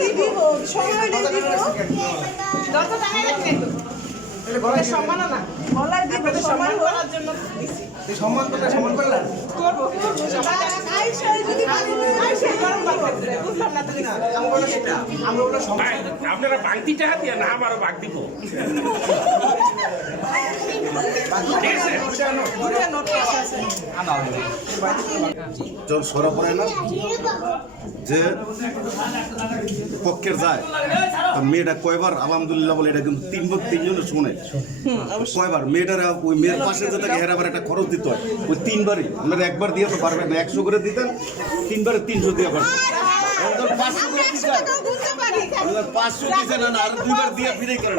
দিব আপনাদের সময় সম্মান করার জন্য সম্মান করলে সম্মান করলেন করব না আমরা সম্মান আপনারা বাগদি টাকা দিয়ে না আমারও বাগ দিব ঠিক আছে দূরে নোট আছে আছে যখন সরা পড়ে না? যে পক্ষের যায় মেয়েটা কয়বার আলহামদুলিল্লাহ বলে এটা কিন্তু তিনবার তিনজনে শোনে। কয়বার? মেয়েটার ওই মেয়ের পাশে যে তাকে হেরাবার একটা খরচ দিতে। হয় ওই তিনবারই। আপনারা একবার দিয়ে তো পারবেন না। একশো করে দিতেন তিনবারে তিনশো দিয়ে পারবেন। পাঁচশো আপনার পাঁচশো দিতেন না আর দুইবার দিয়ে ফিরেই করেন।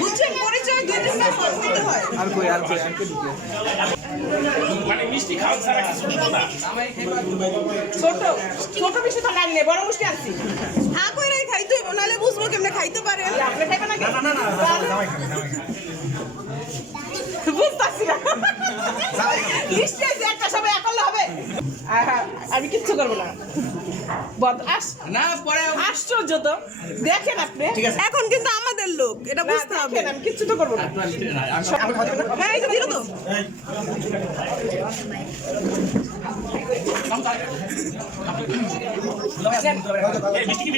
বুঝছেন পরিচয় দুই দিন পর দিতে হয়। আর কই আর কই আর কই মানে মিষ্টি খাওয়া ছাড়া কিছু না। ছোট ছোট বেশি তো লাগলে বড় মুষ্টি আনছি। হা কইরাই খাইতে হইব নাহলে বুঝব কেমনে খাইতে আপনি না না না বুঝতেছি না। লিস্টে যে একটা সবাই একলে হবে আহা, আমি কিচ্ছু করব না। না পরে আশ্চর্য তো। দেখেন আপনি। এখন কিন্তু আমাদের লোক এটা বুঝতে হবে। আমি কিচ্ছু তো করব না। হ্যাঁ এই তো। মিষ্টি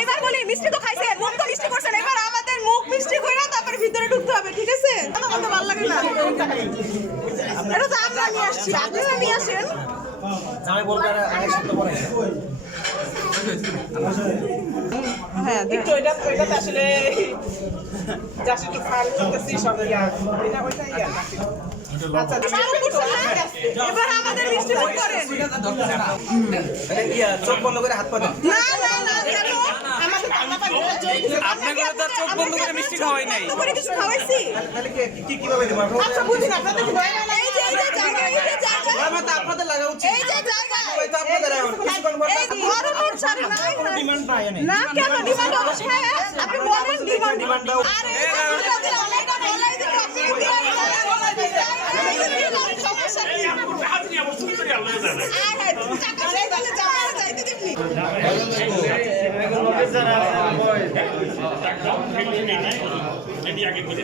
এইবার বলি তো খাইছেন মুখ তো মিষ্টি করছেন। এবার আমাদের মুখ মিষ্টি কইরা তারপরে ভিতরে ঢুকতে হবে ঠিক আছে? ভালো লাগে না। এটা তো আমরা নিয়ে আসছি। আপনারা নিয়ে আসেন। জামাই বলবে আর আগে শব্দ পরে হ্যাঁ ওইটা ওইটাতে আসলে জাস্ট একটু ফান করতেছি সব ইয়া। এটা ওইটা ইয়া আচ্ছা এবার আমাদের মিষ্টি মুখ করেন। চোখ বন্ধ করে হাত পা না না না কেন আমাদের কান্না পানি আপনাকে তো চোখ বন্ধ করে মিষ্টি খাওয়াই নাই। কিছু খাওয়াইছি। তাহলে কি কি কীভাবে দেবো? আচ্ছা বুঝি না আপনাদের ভয় না এই যে এই যে জায়গা এই যে জায়গা আমার তো আপনাদের এই যে জায়গা ভাই আপনাদের এখন কিছুক্ষণ পর এই নোট ছাড়ে ডিমান্ড নাই না কেন ডিমান্ড অবশ্যই আপনি বলেন ডিমান্ড ডিমান্ড দাও আরে টাকা এটি আগে করে